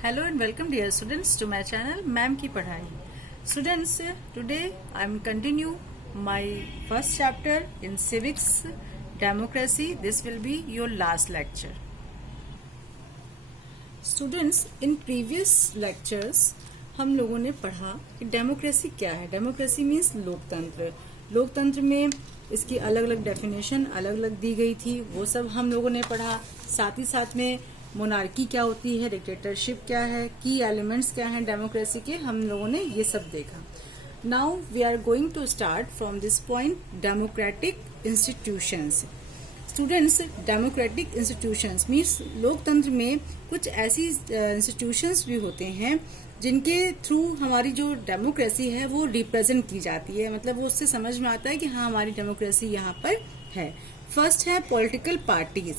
Hello and welcome dear students to my channel ma'am की पढ़ाई. Students, today I am continue my first chapter in civics democracy. This will be your last lecture. Students, in previous lectures हम लोगों ने पढ़ा कि democracy क्या है. Democracy means लोकतंत्र. लोकतंत्र में इसकी अलग अलग डेफिनेशन अलग अलग दी गई थी, वो सब हम लोगों ने पढ़ा. साथ ही साथ में मोनार्की क्या होती है, डिक्टेटरशिप क्या है, की एलिमेंट्स क्या हैं डेमोक्रेसी के, हम लोगों ने ये सब देखा. Now we are going to start from this point democratic institutions. Students, democratic institutions means लोकतंत्र में कुछ ऐसी इंस्टीट्यूशंस भी होते हैं जिनके थ्रू हमारी जो डेमोक्रेसी है वो रिप्रेजेंट की जाती है. मतलब वो उससे समझ में आता है कि हाँ हमारी डेमोक्रेसी यहाँ पर है. फर्स्ट है political parties.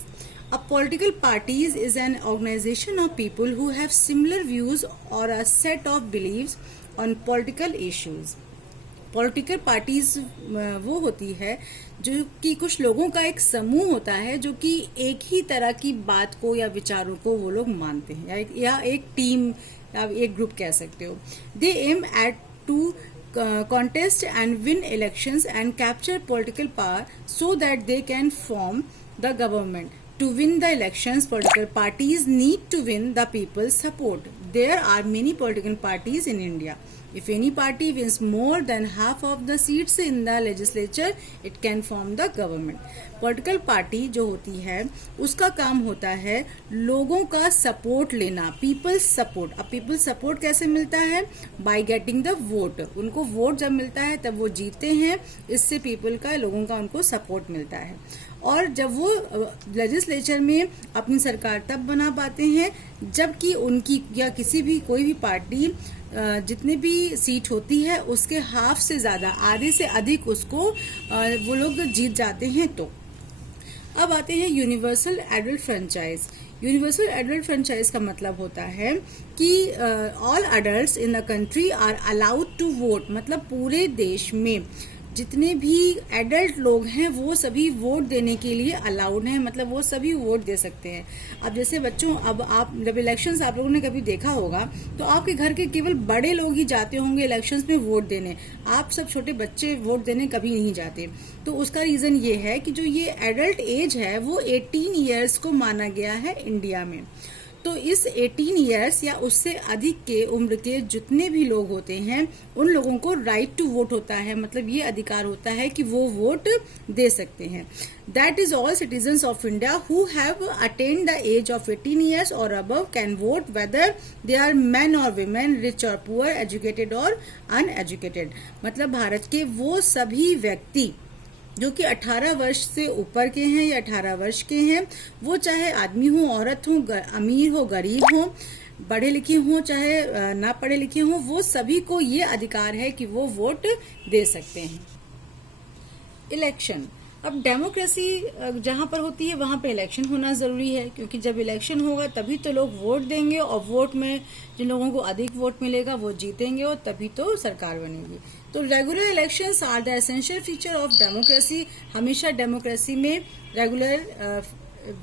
A political parties is an organization of people who have similar views or a set of beliefs on political issues. Political parties वो होती है जो कि कुछ लोगों का एक समूह होता है जो कि एक ही तरह की बात को या विचारों को वो लोग मानते हैं, या एक टीम या एक ग्रुप कह सकते हो. They aim at to contest and win elections and capture political power so that they can form the government. To win the elections, political parties need to win the people's support. There are many political parties in India. If any party wins more than half of the seats in the legislature, it can form the government. Political party जो होती है उसका काम होता है लोगों का support लेना, पीपल्स सपोर्ट. अब पीपल्स सपोर्ट कैसे मिलता है? By getting the vote. उनको वोट जब मिलता है तब वो जीतते हैं, इससे पीपल का, लोगों का उनको सपोर्ट मिलता है. और जब वो लेजिस्लेचर में अपनी सरकार तब बना पाते हैं जबकि उनकी या किसी भी कोई भी पार्टी जितने भी सीट होती है उसके हाफ से ज्यादा, आधे से अधिक उसको वो लोग जीत जाते हैं. तो अब आते हैं universal adult franchise. Universal adult franchise का मतलब होता है कि all adults in the country are allowed to vote. मतलब पूरे देश में जितने भी एडल्ट लोग हैं वो सभी वोट देने के लिए अलाउड हैं. मतलब वो सभी वोट दे सकते हैं. अब जैसे बच्चों, अब आप जब इलेक्शंस आप लोगों ने कभी देखा होगा तो आपके घर के केवल बड़े लोग ही जाते होंगे इलेक्शंस में वोट देने. आप सब छोटे बच्चे वोट देने कभी नहीं जाते. तो उसका रीजन ये है कि जो ये एडल्ट एज है वो 18 ईयर्स को माना गया है इंडिया में. तो इस 18 ईयर्स या उससे अधिक के उम्र के जितने भी लोग होते हैं उन लोगों को राइट टू वोट होता है. मतलब ये अधिकार होता है कि वो वोट दे सकते हैं. That is all citizens of India who have attend the age of 18 years और above can vote whether they are man और वीमेन, रिच और पुअर, एजुकेटेड और अनएजुकेटेड. मतलब भारत के वो सभी व्यक्ति जो कि 18 वर्ष से ऊपर के हैं या 18 वर्ष के हैं, वो चाहे आदमी हो, औरत हो, अमीर हो, गरीब हो, पढ़े लिखे हो, चाहे ना पढ़े लिखे हो, वो सभी को ये अधिकार है कि वो वोट दे सकते हैं. इलेक्शन. अब डेमोक्रेसी जहां पर होती है वहां पे इलेक्शन होना जरूरी है, क्योंकि जब इलेक्शन होगा तभी तो लोग वोट देंगे और वोट में जिन लोगों को अधिक वोट मिलेगा वो जीतेंगे और तभी तो सरकार बनेगी. तो regular elections are the essential feature of democracy. हमेशा डेमोक्रेसी में रेगुलर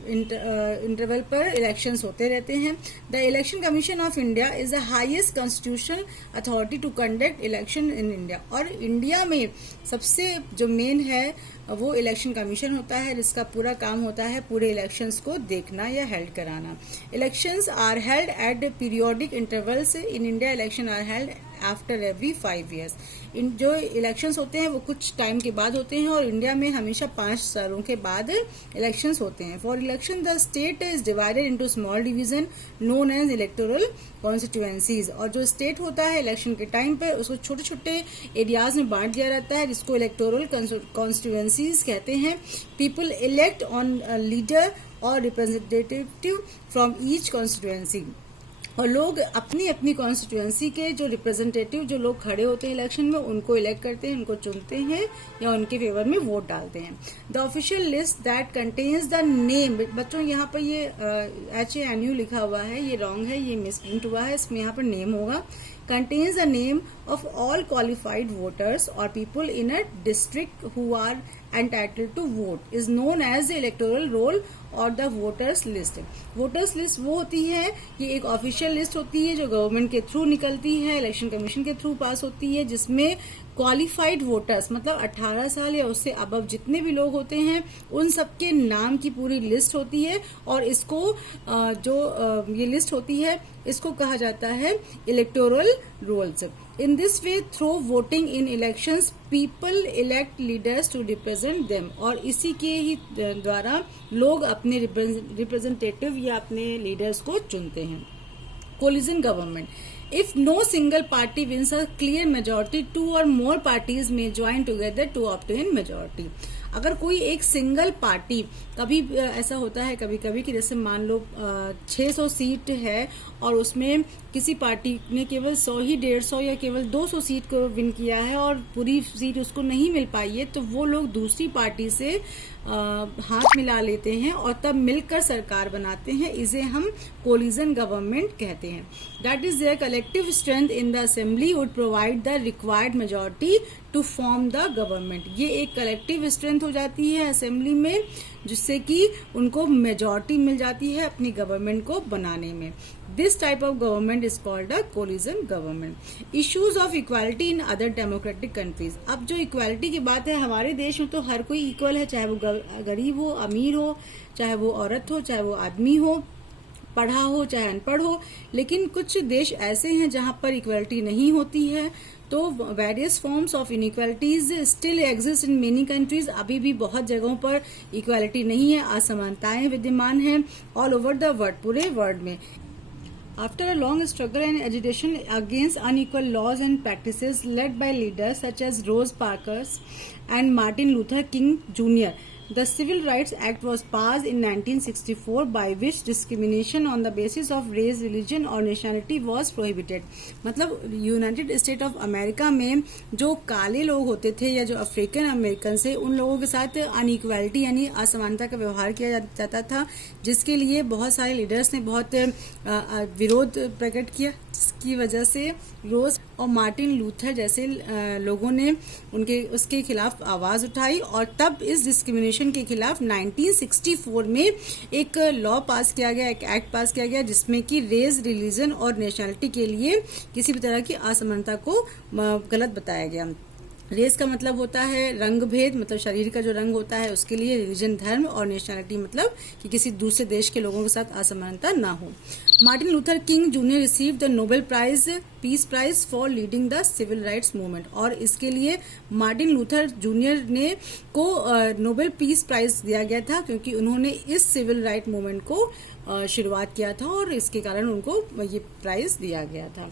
इंटरवल पर इलेक्शंस होते रहते हैं. The election commission of India is the highest constitutional authority to conduct election in India. और इंडिया में सबसे जो मेन है वो इलेक्शन कमीशन होता है, जिसका पूरा काम होता है पूरे इलेक्शंस को देखना या हेल्ड कराना. Elections are held at periodic intervals. In India election are held after every 5 years. इन जो इलेक्शंस होते हैं वो कुछ टाइम के बाद होते हैं और इंडिया में हमेशा 5 सालों के बाद इलेक्शंस होते हैं. For election the state is divided into small division known as electoral constituencies. और जो स्टेट होता है इलेक्शन के टाइम पर उसको छोटे छोटे एरियाज में बांट दिया जाता है, जिसको इलेक्टोरल कॉन्स्टिट्यूएंसीज कहते हैं. पीपल इलेक्ट ऑन लीडर और रिप्रेजेंटेटिव फ्रॉम ईच कॉन्स्टिट्यूएंसी. और लोग अपनी अपनी कॉन्स्टिट्यूएंसी के जो रिप्रेजेंटेटिव जो लोग खड़े होते हैं इलेक्शन में उनको इलेक्ट करते हैं, उनको चुनते हैं या उनके फेवर में वोट डालते हैं. The official list that contains the name. बच्चों यहाँ पर ये HANU लिखा हुआ है, ये रॉन्ग है, ये मिसप्रिंट हुआ है. इसमें यहाँ पर नेम होगा. contains the name of all qualified voters or people in a district who are entitled to vote is known as the electoral roll और the voters list. Voters list वो होती है, ये एक ऑफिशियल लिस्ट होती है जो गवर्नमेंट के थ्रू निकलती है, इलेक्शन कमीशन के थ्रू पास होती है, जिसमें क्वालिफाइड वोटर्स मतलब 18 साल या उससे अबव जितने भी लोग होते हैं उन सबके नाम की पूरी लिस्ट होती है। और इसको ये लिस्ट होती है इसको कहा जाता है electoral rolls. In this way through voting in elections people elect leaders to represent them, और इसी के ही द्वारा लोग अपने रिप्रेजेंटेटिव या अपने लीडर्स को चुनते हैं। Collision government, if no single party wins a clear majority, two or more parties may join together to obtain majority। अगर कोई एक सिंगल पार्टी, कभी ऐसा होता है कभी कभी कि जैसे मान लो 600 सीट है और उसमें किसी पार्टी ने केवल 100 ही 150 या केवल 200 सीट को विन किया है और पूरी सीट उसको नहीं मिल पाई है, तो वो लोग दूसरी पार्टी से हाथ मिला लेते हैं और तब मिलकर सरकार बनाते हैं। इसे हम कोलिजन गवर्नमेंट कहते हैं। That is their collective strength in the assembly would provide the required majority to form the government. ये एक कलेक्टिव स्ट्रेंथ हो जाती है असेंबली में, जिससे कि उनको मेजॉरिटी मिल जाती है अपनी गवर्नमेंट को बनाने में। This type of government is called a collision government. Issues of equality in other democratic countries. अब जो इक्वालिटी की बात है, हमारे देश में तो हर कोई इक्वल है, चाहे वो गरीब हो, अमीर हो, चाहे वो औरत हो, चाहे वो आदमी हो, पढ़ा हो चाहे अनपढ़ हो। लेकिन कुछ देश ऐसे हैं जहां पर इक्वालिटी नहीं होती है, तो various forms of inequalities still exist in many countries. अभी भी बहुत जगहों पर इक्वालिटी नहीं है, असमानताएं विद्यमान हैं ऑल ओवर द वर्ल्ड, पूरे वर्ल्ड में। After a long struggle and agitation against unequal laws and practices led by leaders such as Rosa Parks and Martin Luther King Jr., the Civil Rights Act was passed in 1964 by which discrimination on the basis of race, religion or nationality was prohibited। मतलब United state of America में जो काले लोग होते थे या जो African American से, उन लोगों के साथ अनइक्वालिटी यानी असमानता का व्यवहार किया जाता था, जिसके लिए बहुत सारे लीडर्स ने बहुत विरोध प्रकट किया, जिसकी वजह से रोज और मार्टिन लूथर जैसे लोगों ने उसके खिलाफ आवाज उठाई और तब इस डिस्क्रिमिनेशन के खिलाफ 1964 में एक लॉ पास किया गया, एक एक्ट पास किया गया, जिसमें कि रेस, रिलीजन और नेशनलिटी के लिए किसी भी तरह की असमानता को गलत बताया गया। रेस का मतलब होता है रंग भेद, मतलब शरीर का जो रंग होता है उसके लिए, रिलीजन धर्म, और नेशनलिटी मतलब कि किसी दूसरे देश के लोगों के साथ असमानता ना हो। Martin Luther King Junior received the Nobel prize, peace prize for leading the civil rights movement, और इसके लिए मार्टिन लूथर जूनियर ने को नोबेल पीस प्राइज दिया गया था, क्योंकि उन्होंने इस सिविल राइट मूवमेंट को शुरुआत किया था और इसके कारण उनको ये प्राइज दिया गया था।